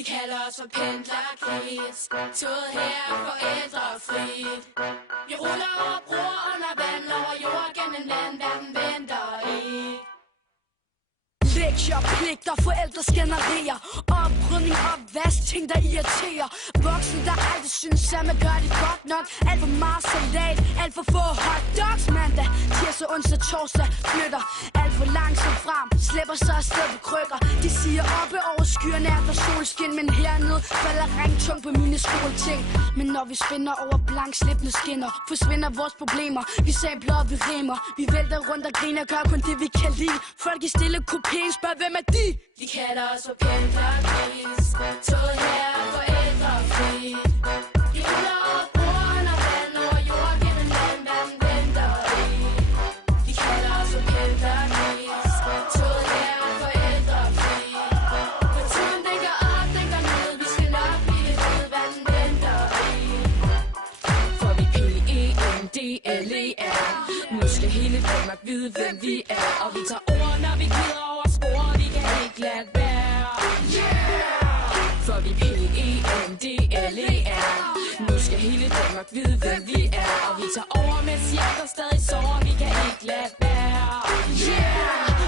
De kalder os for pendlerkids, toget her forældrefrit. Vi ruller over broer under vand, over jord gennem land, verden venter ikke. Lektier, pligter, forældre skænderier, oprydning, opvask, ting der irriterer. Voksne der aldrig synes, at man gør det godt nok. Alt for meget salat, alt for få hotdogs. Mandag, tirsdag, onsdag, torsdag flytter alt for langsomt frem, slipper sig afsted på krykker. De siger oppe over skyerne er der solskin, men hernede falder ringtung på mine skoleting. Men når vi spænder over blankslippende skinner, forsvinder vores problemer. Vi sabler og vi rimer, vi vælter rundt og griner, gør kun det vi kan lide. Folk i stille kopien spørger, hvem er de? De kalder os for pendlerkids, toget her forældrefrit. Vi ruller over broer under vand, over jord gennem land, verden venter ikke. De kalder os for pendlerkids, toget her forældrefrit. For tiden den går op, den går ned, vi skal nok blive ved, verden venter ikke. For vi PENDLER, nu skal hele Danmark vide, hvem vi er. Og vi tager ord, når vi glider over spor, vi kan ikke lade være. For vi PENDLER, nu skal hele Danmark vide, hvem vi er. Og vi tager over, mens hjerter stadig sover, vi kan ikke lade være.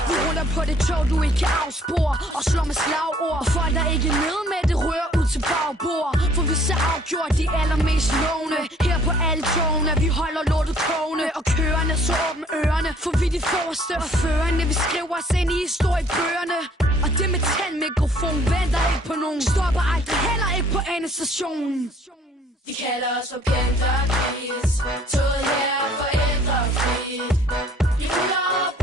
Vi ruller på det tog, du ikke kan afspore, og slår med slagord. Og folk der ikke nede med det rører ud til bagbord. For vi så afgjort de allermest lovende. Her på alle togene, vi holder lortet kogende. Og kørende så åbne ørerne, for vi de forreste og førende. Vi skriver os ind i historiebøgerne. Og det med tandmikrofon venter ikke på nogen. Stopper aldrig, heller ikke på endestationen. De kalder os for pendlerkids, toget her forældrefrit. Vi ruller op